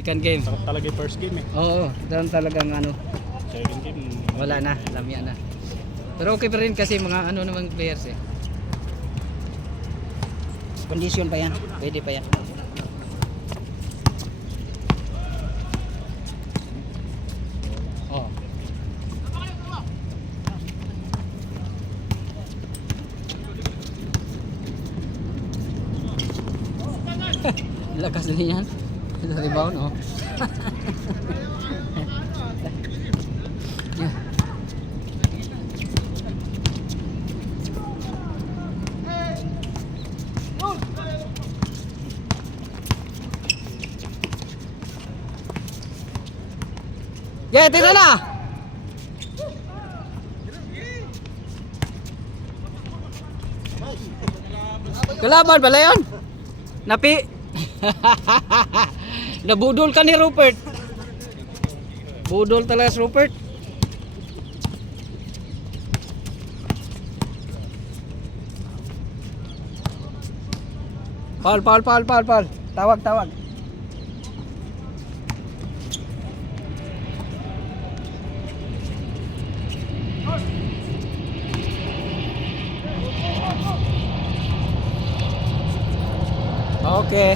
Second game. Sarap talaga yung first game eh. Oo, doon talagang ano, Second game. wala na, lamya na. Pero okay pa rin kasi mga ano namang players eh. Condition pa yan, pwede pa yan. Oh. Lakas din yan. Sa rebound, oh. Yeah, tira na! Kalaban pala yun? Napi! Nabudol ka ni Rupert. Budol talaga si Rupert. Paul. Tawag. Okay.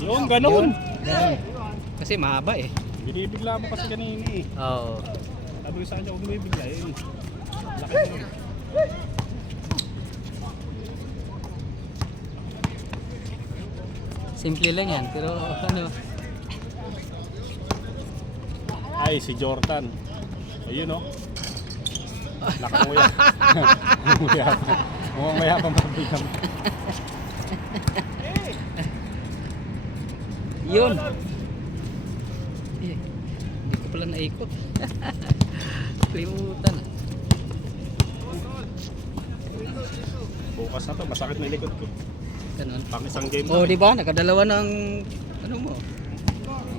Yung ganun. Ganun. Kasi mahaba eh. Binibigla mo kasi kanina eh. Oo. Sabi ko sa kanya kung binibigla yun. Laki mo. Simple lang yan, pero ano. Ay, si Jordan. Ayun oh. Nakanguya. Umamaya pa mabilang. Yun. Eh, hindi ko pala naikot. Kalimutan. Bukas na to, masakit na likod ko. Ganun. Pang isang game Oh, na. di ba? Nakadalawa ng ano mo.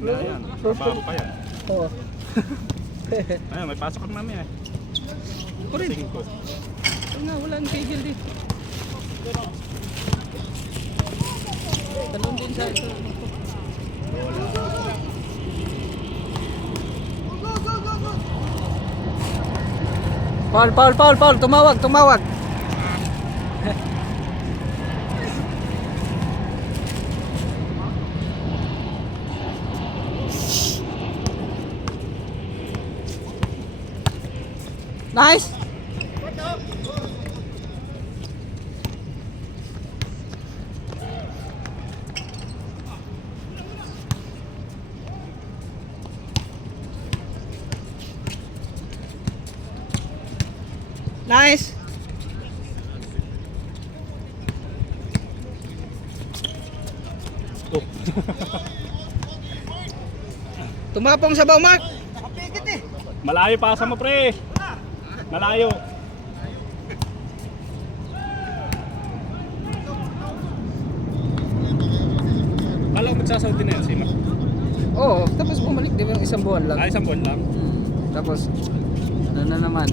Ayan, trabaho pa yan. Oo. Ayan, may pasok ka mamaya eh. Ako rin. Tingin ko. Ito nga, walang tigil dito. Talon din sa ito. Paul, tumawag. Nice. Nice. Oh. Tumapong sa Mark. Malayo pasa mo pre. Malayo. Kala ko magsasaw din na yan si Ma. Oo, tapos bumalik di ba isang buwan lang. Ay, isang buwan lang. Tapos ano na naman.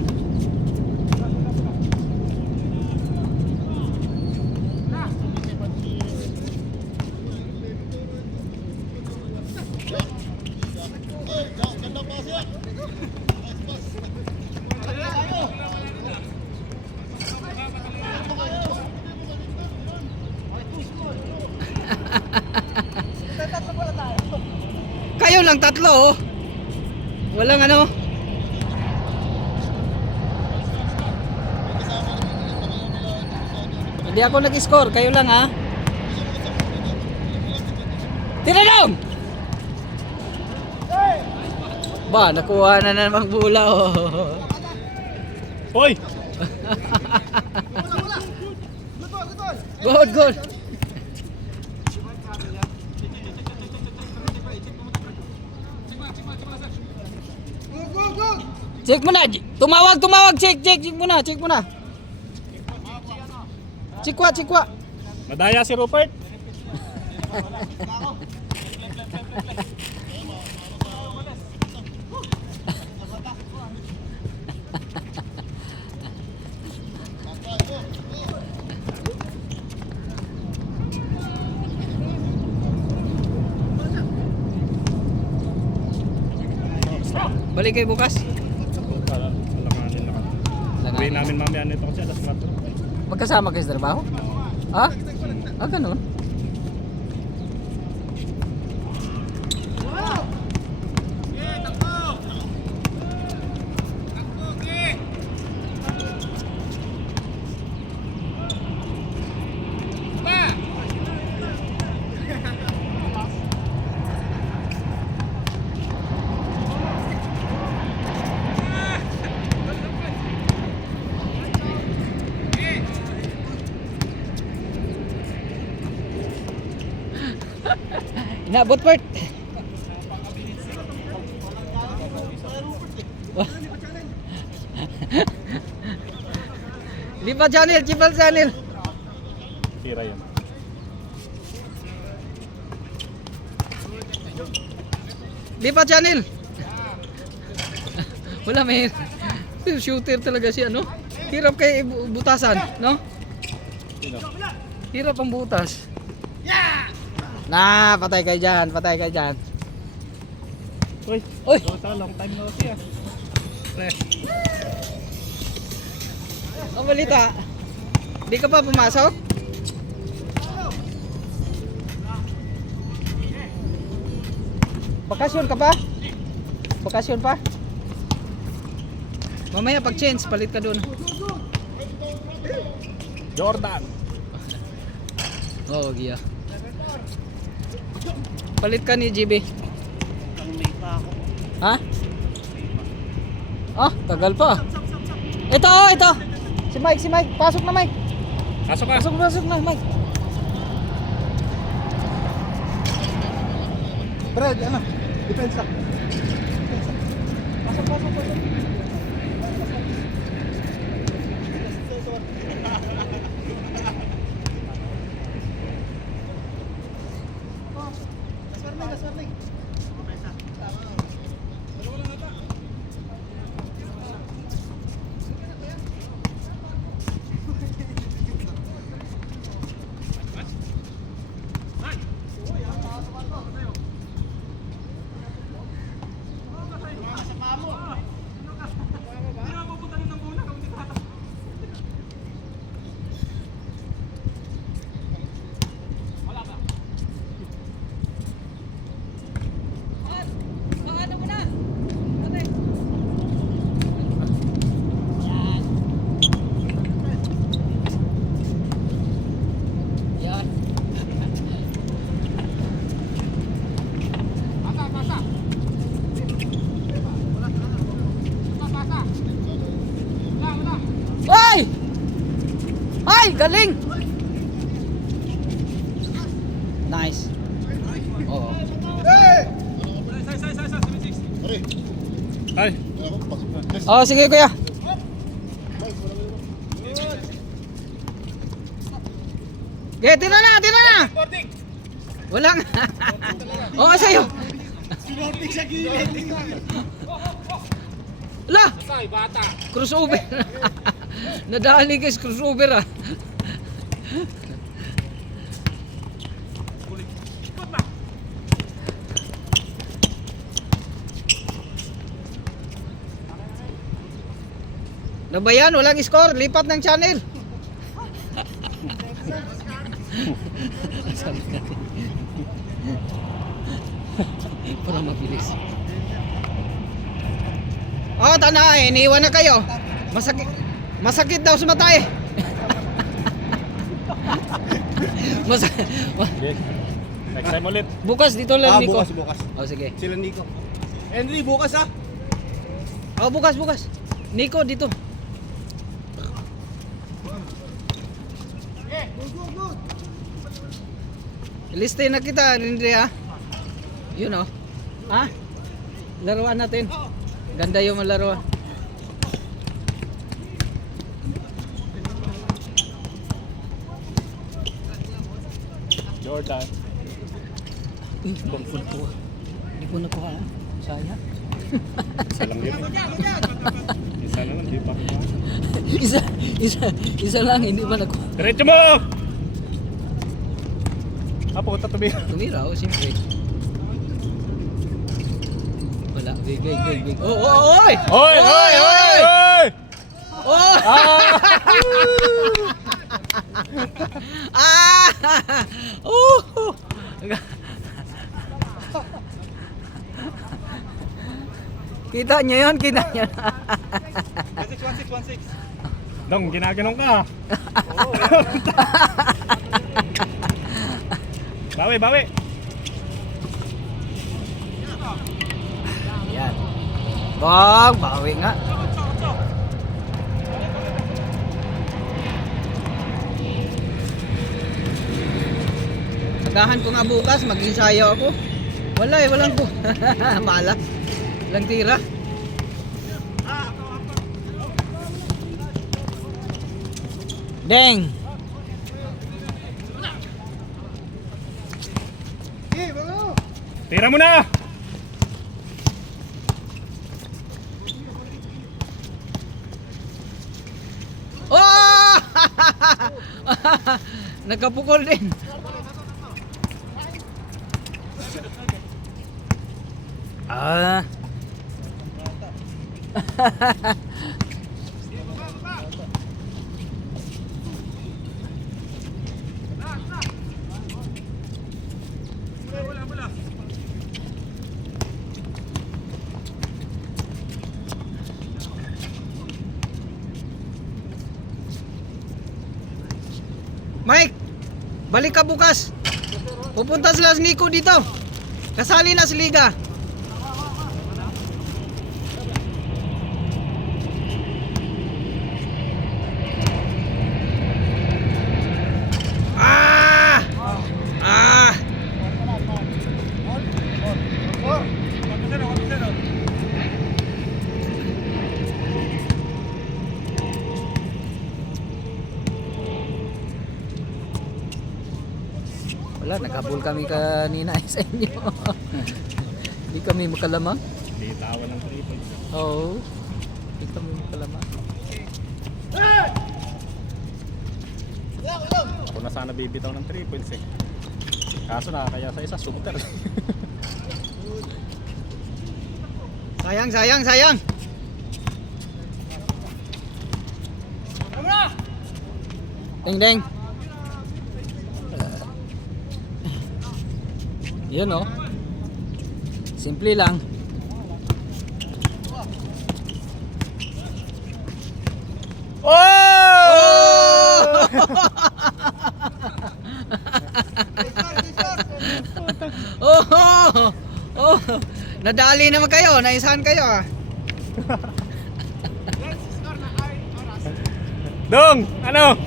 Kayo lang tatlo oh. Walang ano. Hindi ako nag-score, kayo lang ha. Tira down! Ba, nakuha na namang bola oh. Hoy! Good. Check mo na. Tumawag. Check mo na. Chikwa. Nadaya si Rupert. Balik kayo bukas? Para alanganin na kami. Uwi namin mamaya nito kasi alas 4. Magkasama kayo sa trabaho? Ah? Ah, ganun? Inabot part. Lipat channel, lipat channel. Tira yan. Lipat channel. Wala may shooter talaga si ano. Hirap kay butasan, no? Sino? Hirap ang butas. Na, patay kayo dyan, patay kayo dyan. Uy! Uy! Dota, long time no see ah. Pre. Ang balita. Di ka pa pumasok? Bakasyon ka pa? Bakasyon pa? Mamaya pag change, palit ka dun. Jordan! Oo, Gia. Palit ka ni GB. Ha? Ah, tagal pa. Ito, oh, ito. Si Mike. Pasok na, Mike. Pasok ka! Pasok na, Mike. Brad, ano? Depensa. Pasok. Gaswarning. Ay, galing. Nice. Oo. Ay! Oh, sige kuya. Okay, tira na. Walang. Oo, sa'yo. Sinorting sa gilid. Ala! Crossover. Nadali guys, crossover ah. Nabayan, walang score, lipat ng channel. Para mabilis. Oh, tana, iniwan na kayo. Masakit daw sa mata eh. Next time ulit. Bukas dito lang Nico. Bukas. Oh, sige. Sila Nico. Henry, bukas ah. Oh, bukas. Nico dito. Liste na kita, Henry ha. Yun oh. Ha? Laruan natin. Ganda yung laruan. Jordan. Bangful ko. Hindi ko nakuha. Sayang. Isa lang yun. Isa na lang, di pa kuha. isa lang, hindi ba nakuha? Diretso mo! Puta tumira. Tumira, oh, siyempre. Wala, big. Oy! Oy! Oy! Oy! Oy! Oh! Ah! Oh! Kita niyo yun, kita niyo. 16, 16. Dong, ginaganong ka. Bawi, bawi. Yan. Bang, bawi nga. Sagahan ko nga bukas, mag-ensayo ako. Wala eh, walang po. Mala. Walang tira. Deng! Tira mo na. Oh! Nagkapukol din. Ah. Mike, balik ka bukas. Pupunta sila si Nico dito. Kasali na si Liga. Ah! Ah! Wala, naghabol kami kanina sa inyo. Hindi kami makalamang. Bitawan ng 3 points. Oo. Hindi kami makalamang. Ako na sana bibitaw ng 3 points eh. Kaso nakakaya sa isa, super. Sayang, sayang, sayang. Deng, deng. Yun oh. Simple lang. Oh! Oh! Oh! Nadali naman kayo, naisahan kayo ah. Dong, ano?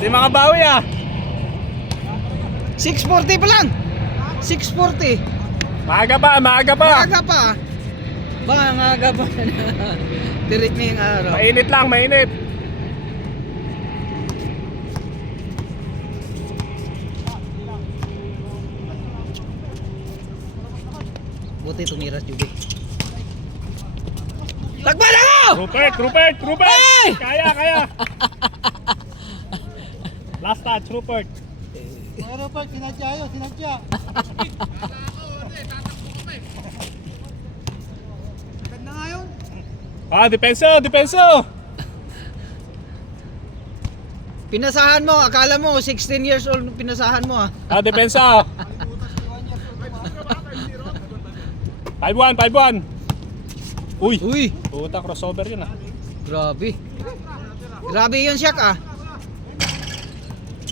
Di makabawi ah. 640 pa lang. 640. Maaga pa, maaga pa. Maaga pa. Maaga pa. Dirit na yung araw. Mainit lang, mainit. Buti tumiras juga. Takpan ako! Rupert, Rupert, Rupert! Hey! Kaya, kaya! Last touch, Rupert. Ano pa, sinadya yun, sinadya. Ganda nga yun. Ah, depenso, depenso! Pinasahan mo, akala mo 16 years old pinasahan mo ah. Ah, depensa! 5-1, 5-1! Uy! Uy, Puta, crossover yun ah. grabe. Grabe yun siya ah.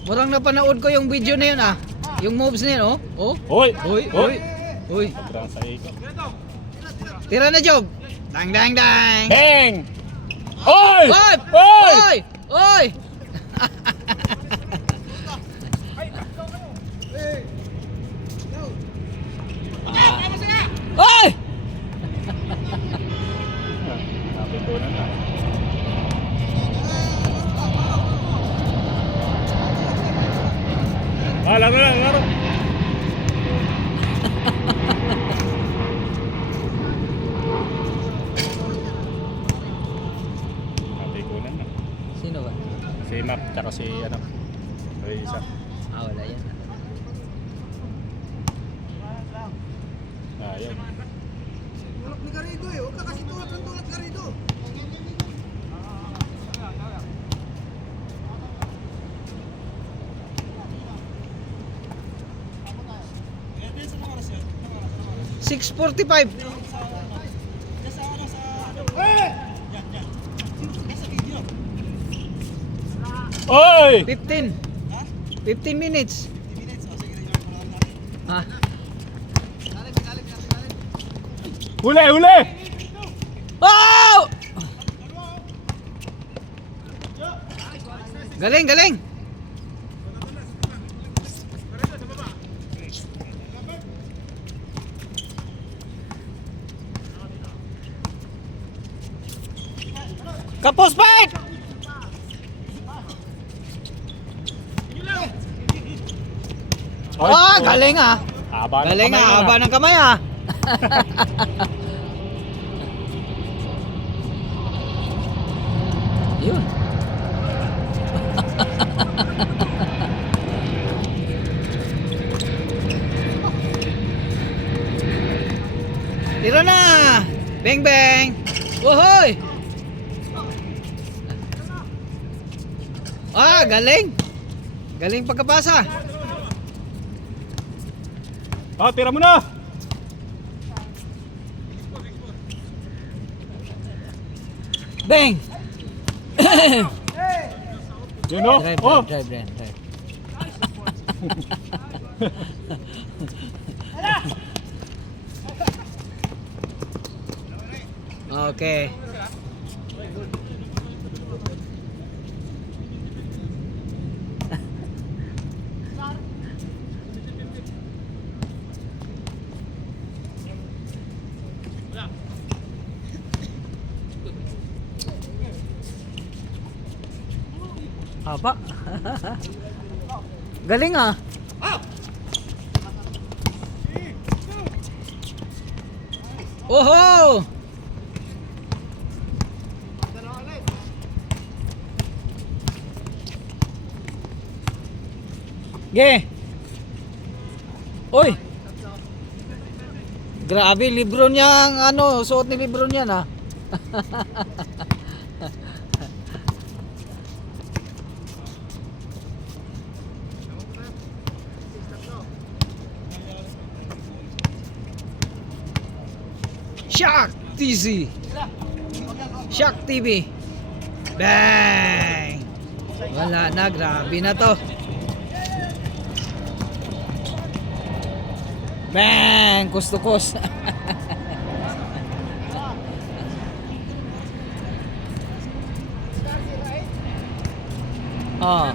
Murang napanood ko yung video na yun ah. Yung moves na yun oh. Oh. Uy! Uy, uy. Uy. Sobrang sa ikot. Tira na Jog. Dang dang dang. Bang! Oy! Oy! Oy! Oy! Oy! Oy! Napitunan na. Ah, laro lang, laro. Napitunan na. Sino ba? Si Map, tsaka si ano. Ay, isa. Ah, wala yan. Ah, yun. ni Garrido eh. Huwag ka kasi tulad ng tulad Garrido. $6.45. Oy! 15. 15 minutes. Ah, Huli, huli! oh! Galing, galing. Kapos fight! Ah, galing ah. Haba ng Galing kamay ah, na. haba ng kamay ah. Yun. Tira na! Bang bang! Wohoy! Ah, galing! Galing pagkapasa. Oh, tira mo na! Bang! Yun o. Drive, Oh! drive, drive, drive. Okay. Haba. Galing ah. Oho! Ge. Oy. Grabe libro niya ang ano, suot ni libro niya na. Shock TV. Shock TV. Bang! Wala na, grabe na to. Bang! Kustukos. Oh.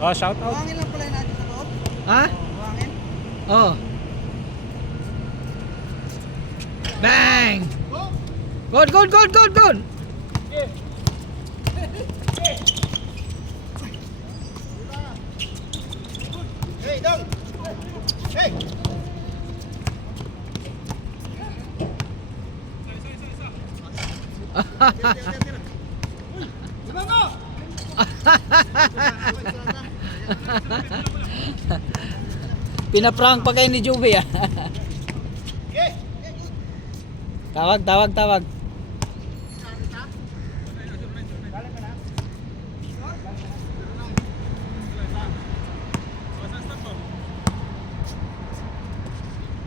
Oh, shout out. Buhangin lang pala natin sa loob. Ha? Buhangin. Oh. Bang! Good, good, good, good, good. Hey, dong! Hey! Pinaprank pa kayo ni Juve ah. Tawag, tawag, tawag.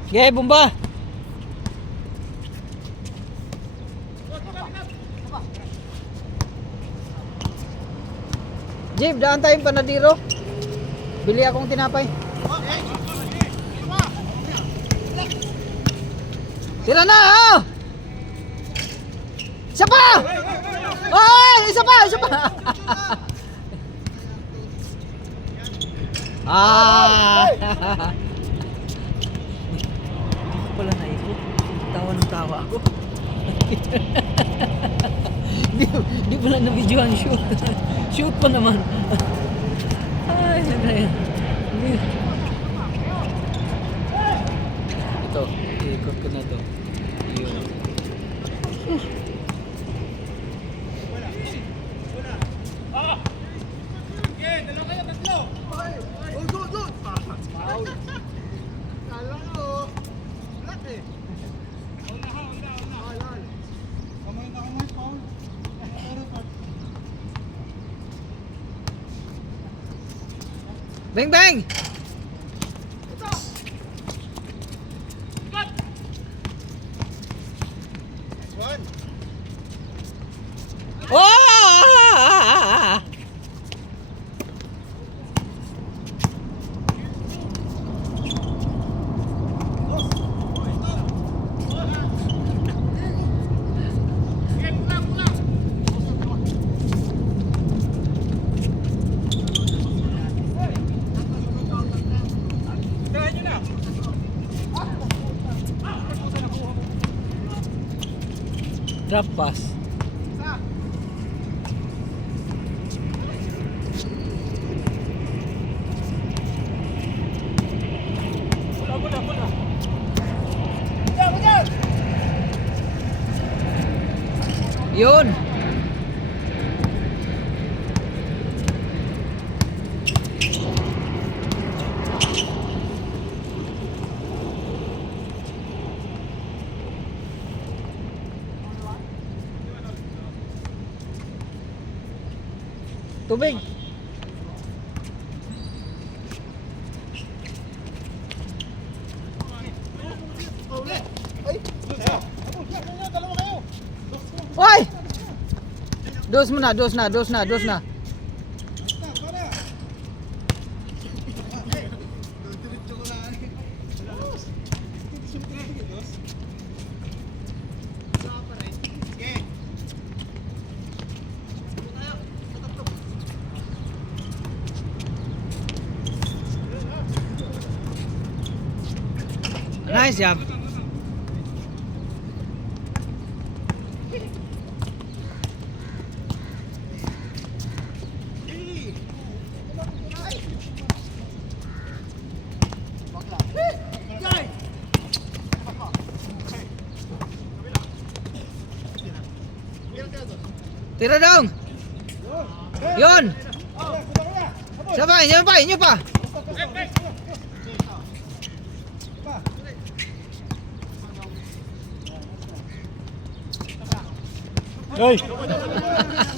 Okay, bomba. Jeep, daan tayong panadiro. Bili akong tinapay. Tira na, oh! Isa pa! Oy! Isa pa! Isa pa! Ah! Hindi ko pala naikot. Tawa ng tawa ako. Di pala na-videoan shoot. Shoot pa naman. Ay, yan na yan. Ito, ikot ko na to. Yun. Kala ko, black eh. Bang bang. One. Oh! Drop pass. Yun. Tubig. Dalawa kayo. Hoy! Dos na. Para. Diretso ko na. Sige. Nice job. Tira dong. Yun. Sabay, inyo pa. Hoy!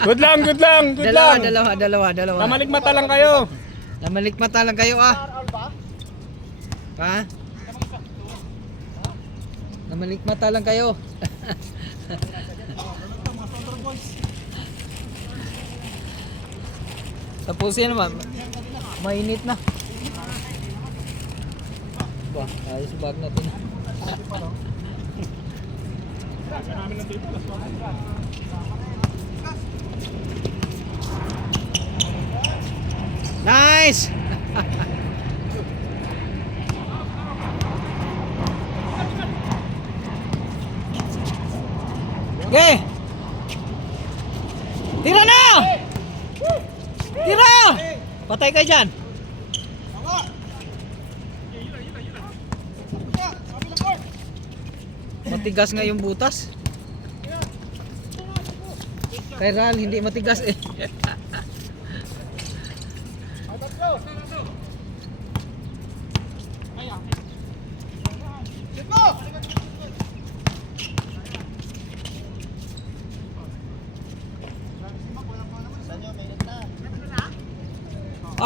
Good lang. Dalawa. Namalikmata lang kayo. Namalikmata lang kayo Pa? Namalikmata lang kayo. Tapusin naman. Mainit na. Ba, ayos bag natin. Nice. Okay. Tira na! Tira! Patay ka dyan. Matigas nga yung butas. Kay Ral, hindi matigas eh.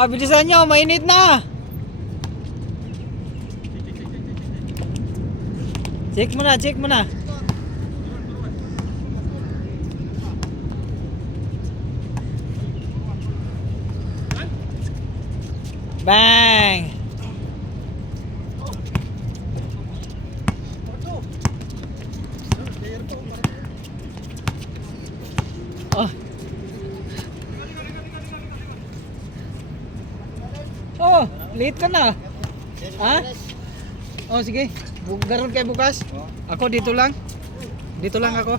Bilisan nyo, mainit na. Check mo na. Bang! Oh. Oh, late ka na. Ha? Oh, sige. Garon kayo bukas. Ako dito lang. Dito lang ako.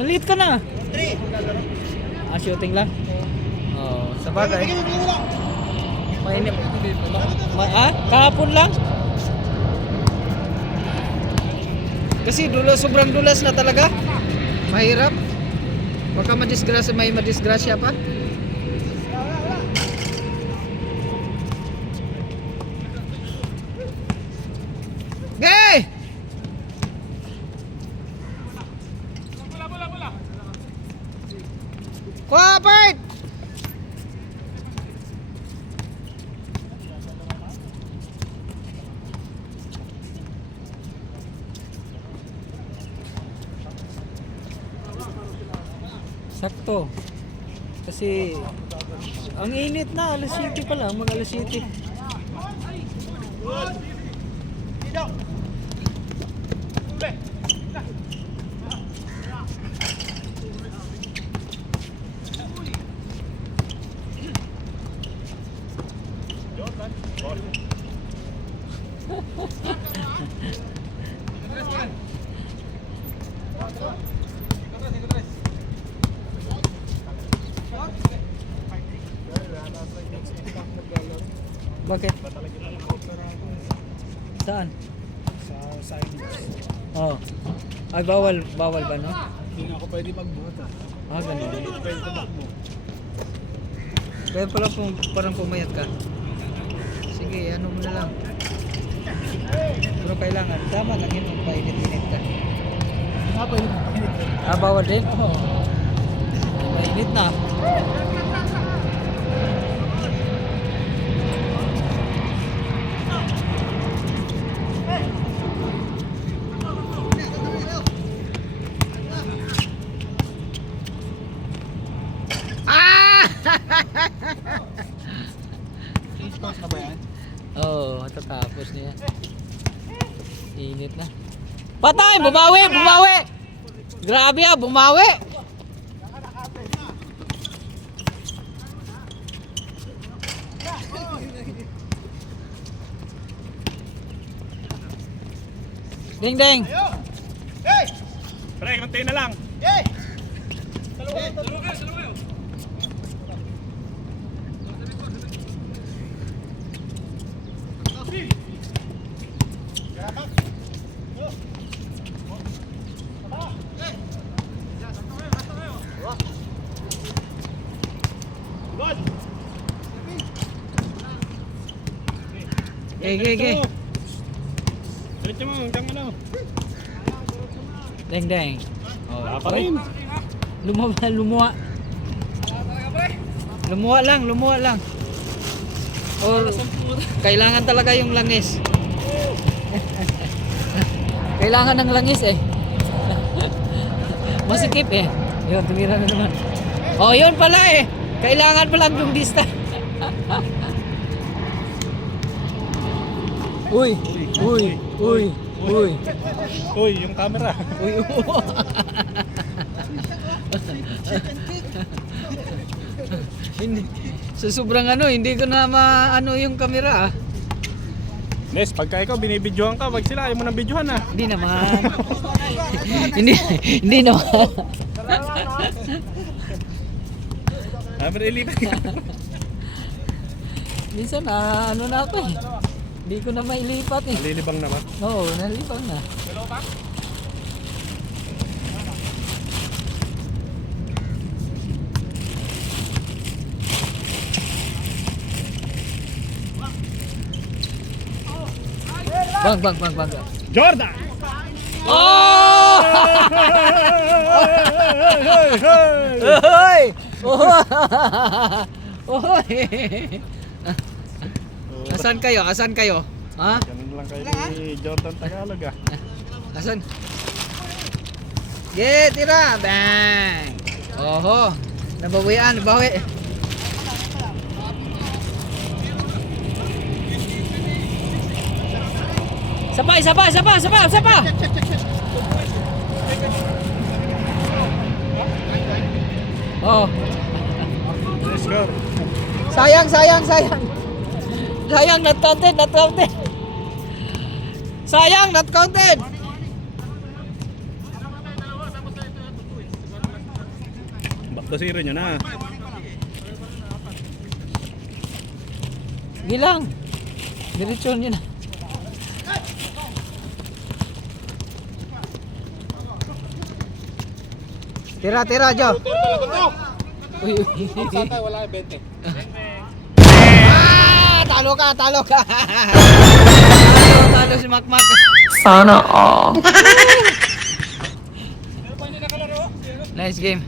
Late ka na. Shooting lang. Oh, sa bagay. Mainit. Kahapon lang. Kasi sobrang dulas na talaga. Mahirap. Baka may madisgrasya pa. Hey! Bola. Kuha, Bert! to. Kasi ang init na, alas 7 pa lang, mag alas 7. Bakit? Saan? Sa signage. Oh. Ay, bawal ba, no? Hindi na ako pwede magbuhat ah. Ah, ganun. Hindi pwede tumakbo. Kaya pala parang pumayat ka. Sige, ano mo na lang. Pero kailangan, tama lang yun, magpainit-init ka. Hindi na pwede magpahinit. Ah, bawal din? Oo. Mainit na. Ah! Change course na ba yan? Oo, tatapos niya. Init na. Patay! Bumawi! Bumawi! Grabe ah! Bumawi! Ding ding! Hey! Pre, konti na lang. Hey! Ge. Diretso mo, hanggang ano. Ding ding. Oh, Wala pa rin. Lumuha. Lumuha lang. Or kailangan talaga yung langis. Kailangan ng langis eh. Masikip eh. Yun, tumira na naman. Oh, yun pala eh. Kailangan pala yung dista. Uy. Uy, yung camera. Uy. Hindi. Sa sobrang ano, hindi ko na maano yung camera ah. Nes, pagka ikaw binibidyohan ka, wag sila, ayaw mo nang bidyohan ah. Hindi naman. hindi naman. Pero ilipat. Minsan ano na ako eh. Hindi ko na mailipat eh. Lilibang naman. Oo, nalipang na. Bang. Jordan! Oh! Hoy! Oy! Asan kayo? Ha? Ganun lang kay Jordan Tagalog ah. Asan? Tira! Bang! Oho! Nabawi. Sapa! Oh. Let's go. Sayang. Sayang, not counted. Sayang, not counted. Back to zero nyo na. Gilang. Diretso niyo na. Tira, Jo. Uy. Wala yung 20. Talo ka. Talo si Makmak. Sana all. Nice game.